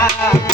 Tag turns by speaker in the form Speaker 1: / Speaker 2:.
Speaker 1: ah.